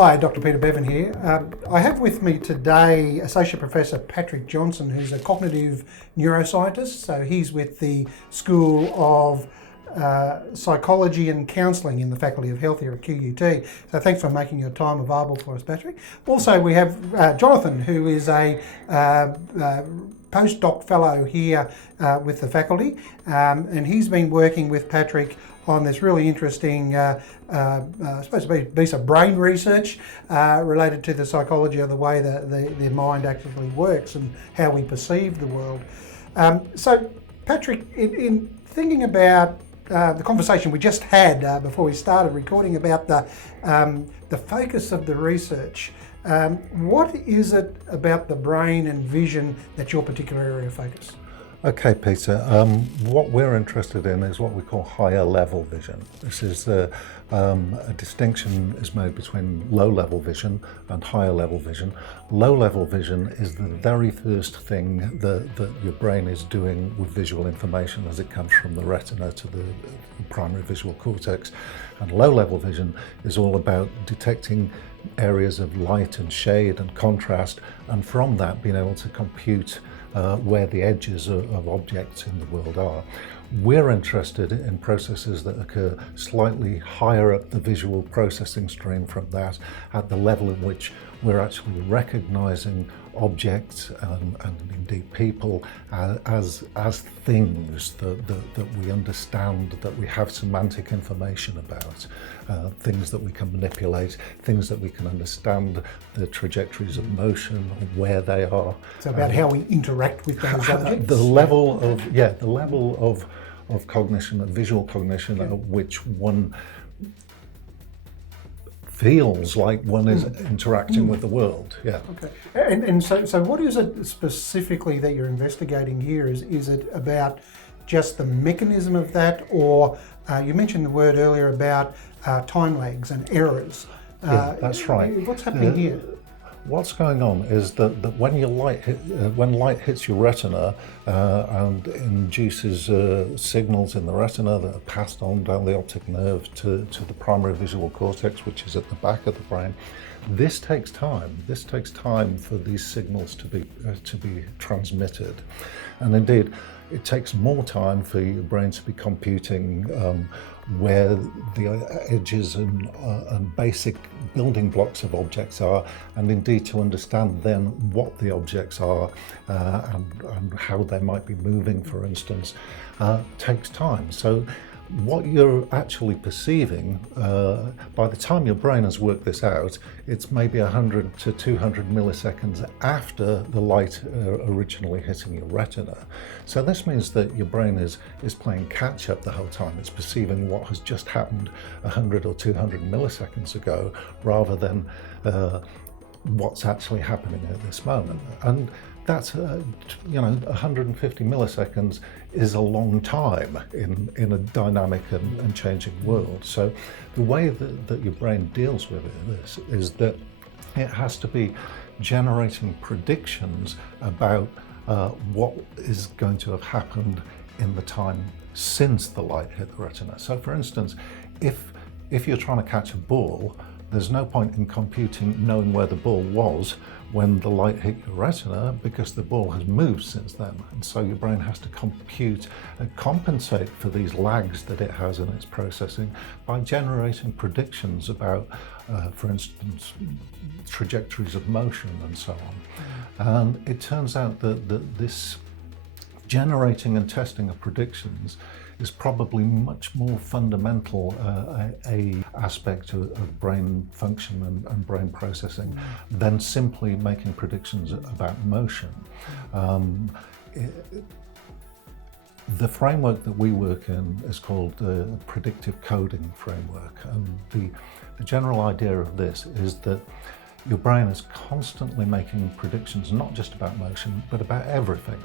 Hi, Dr. Peter Bevan here. I have with me today Associate Professor Patrick Johnston, who's a cognitive neuroscientist. So he's with the School of Psychology and Counselling in the Faculty of Health here at QUT. So thanks for making your time available for us, Patrick. Also, we have Jonathan, who is a postdoc fellow here with the faculty, and he's been working with Patrick on this really interesting, supposed to be some brain research related to the psychology of the way that the mind actually works and how we perceive the world. So, Patrick, in thinking about the conversation we just had before we started recording about the focus of the research, what is it about the brain and vision that's your particular area of focus? Okay, Peter, what we're interested in is what we call higher level vision. This is a distinction is made between low level vision and higher level vision. Low level vision is the very first thing that your brain is doing with visual information as it comes from the retina to the primary visual cortex. And low level vision is all about detecting areas of light and shade and contrast, and from that being able to compute where the edges of objects in the world are. We're interested in processes that occur slightly higher up the visual processing stream from that, at the level at which we're actually recognizing objects and indeed people as things that we understand, that we have semantic information about, things that we can manipulate, things that we can understand the trajectories of motion, where they are. So about how we interact with those objects? The level of cognition, of visual cognition, at which one feels like one is interacting with the world. Yeah. Okay. And so what is it specifically that you're investigating here? Is it about just the mechanism of that, or you mentioned the word earlier about time lags and errors? Yeah, that's right. What's happening here? What's going on is that when when light hits your retina and induces signals in the retina that are passed on down the optic nerve to the primary visual cortex, which is at the back of the brain, this takes time. This takes time for these signals to be transmitted, and indeed, it takes more time for your brain to be computing where the edges and basic building blocks of objects are, and indeed to understand then what the objects are and how they might be moving, for instance, takes time. So what you're actually perceiving, by the time your brain has worked this out, it's maybe 100 to 200 milliseconds after the light originally hitting your retina. So this means that your brain is playing catch up the whole time. It's perceiving what has just happened 100 or 200 milliseconds ago, rather than what's actually happening at this moment. And that's, 150 milliseconds is a long time in a dynamic and changing world. So the way that your brain deals with this is that it has to be generating predictions about what is going to have happened in the time since the light hit the retina. So for instance, if you're trying to catch a ball, there's no point in computing knowing where the ball was when the light hit your retina, because the ball has moved since then. And so your brain has to compute and compensate for these lags that it has in its processing by generating predictions about, for instance, trajectories of motion and so on. And it turns out that this generating and testing of predictions is probably much more fundamental a aspect of brain function and brain processing than simply making predictions about motion. The framework that we work in is called the Predictive Coding Framework, and the general idea of this is that your brain is constantly making predictions not just about motion but about everything.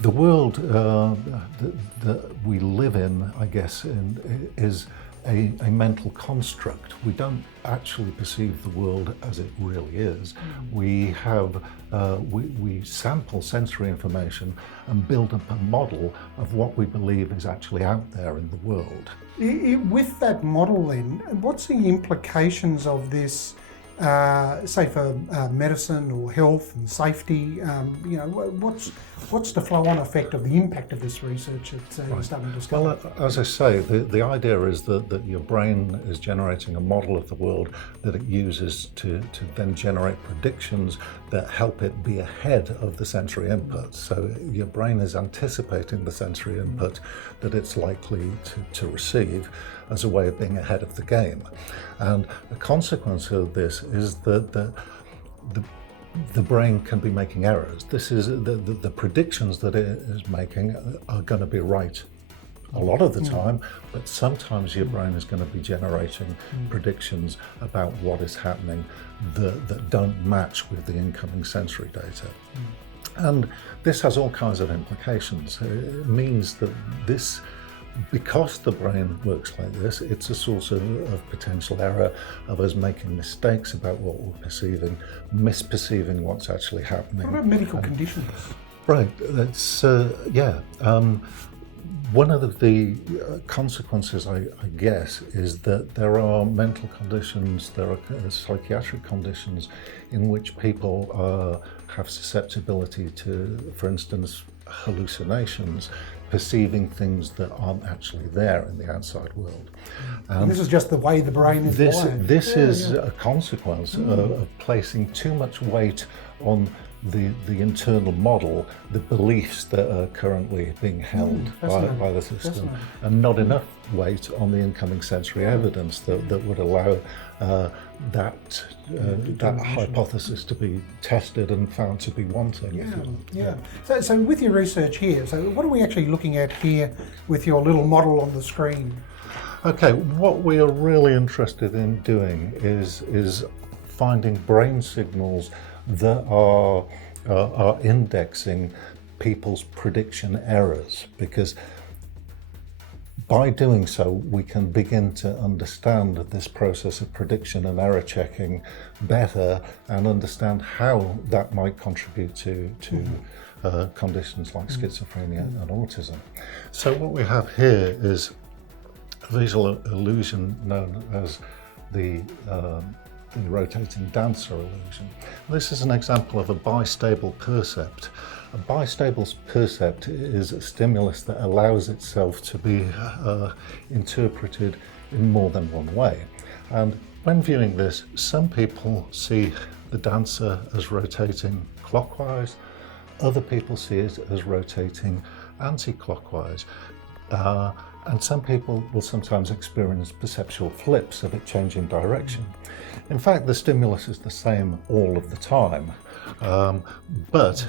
The world that we live in, I guess, is a mental construct. We don't actually perceive the world as it really is. We sample sensory information and build up a model of what we believe is actually out there in the world. With that model then, what's the implications of this say for medicine or health and safety? What's the flow-on effect of the impact of this research that you're starting to discover? Well, as I say, the idea is that your brain is generating a model of the world that it uses to then generate predictions that help it be ahead of the sensory input. So your brain is anticipating the sensory input that it's likely to receive as a way of being ahead of the game. And a consequence of this is that the brain can be making errors. This is the predictions that it is making are going to be right a lot of the time, but sometimes your brain is going to be generating predictions about what is happening that don't match with the incoming sensory data. And this has all kinds of implications. It means that because the brain works like this, it's a source of potential error, of us making mistakes about what we're perceiving, misperceiving what's actually happening. What about medical conditions? Right, that's, one of the consequences, I guess, is that there are mental conditions, there are psychiatric conditions in which people have susceptibility to, for instance, hallucinations, perceiving things that aren't actually there in the outside world. And this is just the way the brain is wired. This is a consequence of placing too much weight on the internal model, the beliefs that are currently being held by the system, and not enough weight on the incoming sensory evidence that would allow that hypothesis to be tested and found to be wanting. So with your research here, so what are we actually looking at here with your little model on the screen? Okay, what we are really interested in doing is finding brain signals that are indexing people's prediction errors, because by doing so we can begin to understand this process of prediction and error checking better and understand how that might contribute to conditions like schizophrenia and autism. So what we have here is a visual illusion known as the rotating dancer illusion. This is an example of a bistable percept. A bistable percept is a stimulus that allows itself to be interpreted in more than one way. And when viewing this, some people see the dancer as rotating clockwise, other people see it as rotating anti-clockwise. And some people will sometimes experience perceptual flips of it changing direction. In fact, the stimulus is the same all of the time, but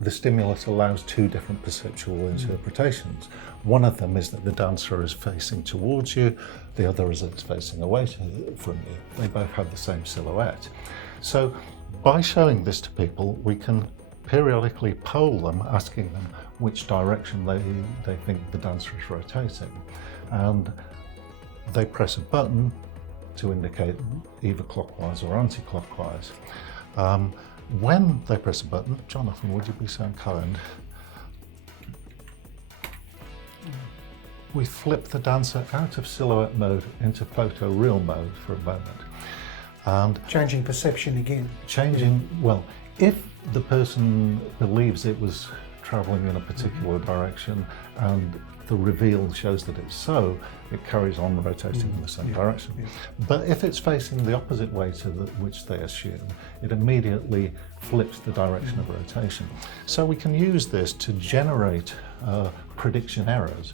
the stimulus allows two different perceptual interpretations. One of them is that the dancer is facing towards you, the other is that it's facing away from you. They both have the same silhouette. So by showing this to people, we can periodically poll them, asking them which direction they think the dancer is rotating. And they press a button to indicate either clockwise or anti-clockwise. When they press a button, Jonathan, would you be so kind? We flip the dancer out of silhouette mode into photo real mode for a moment. And changing perception again. Well, if the person believes it was travelling in a particular direction and the reveal shows that it's so, it carries on rotating in the same direction. But if it's facing the opposite way to which they assume, it immediately flips the direction of rotation. So we can use this to generate prediction errors,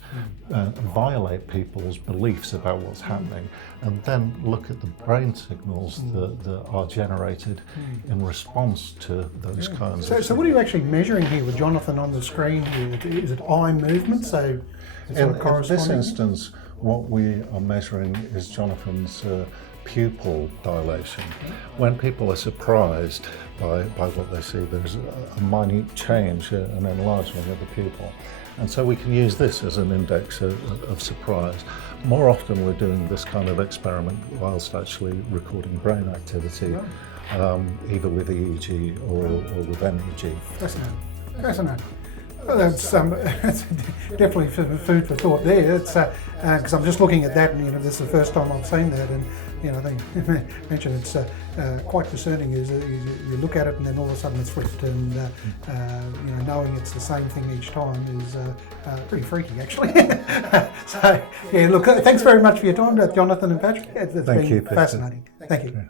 violate people's beliefs about what's happening, and then look at the brain signals that are generated in response to those kinds of. So what are you actually measuring here with Jonathan on the screen here? Is it eye movement? So in this instance, what we are measuring is Jonathan's pupil dilation. When people are surprised by what they see, there's a minute change, an enlargement of the pupil. And so we can use this as an index of surprise. More often we're doing this kind of experiment whilst actually recording brain activity, either with EEG or with MEG. Fascinating. Well, that's definitely food for thought there. It's because I'm just looking at that, and this is the first time I've seen that, and I think I mentioned it's quite discerning. Is you look at it and then all of a sudden it's flipped, and knowing it's the same thing each time is pretty freaky, actually. So yeah, look, thanks very much for your time, Jonathan and Patrick. It's been fascinating. Thank you.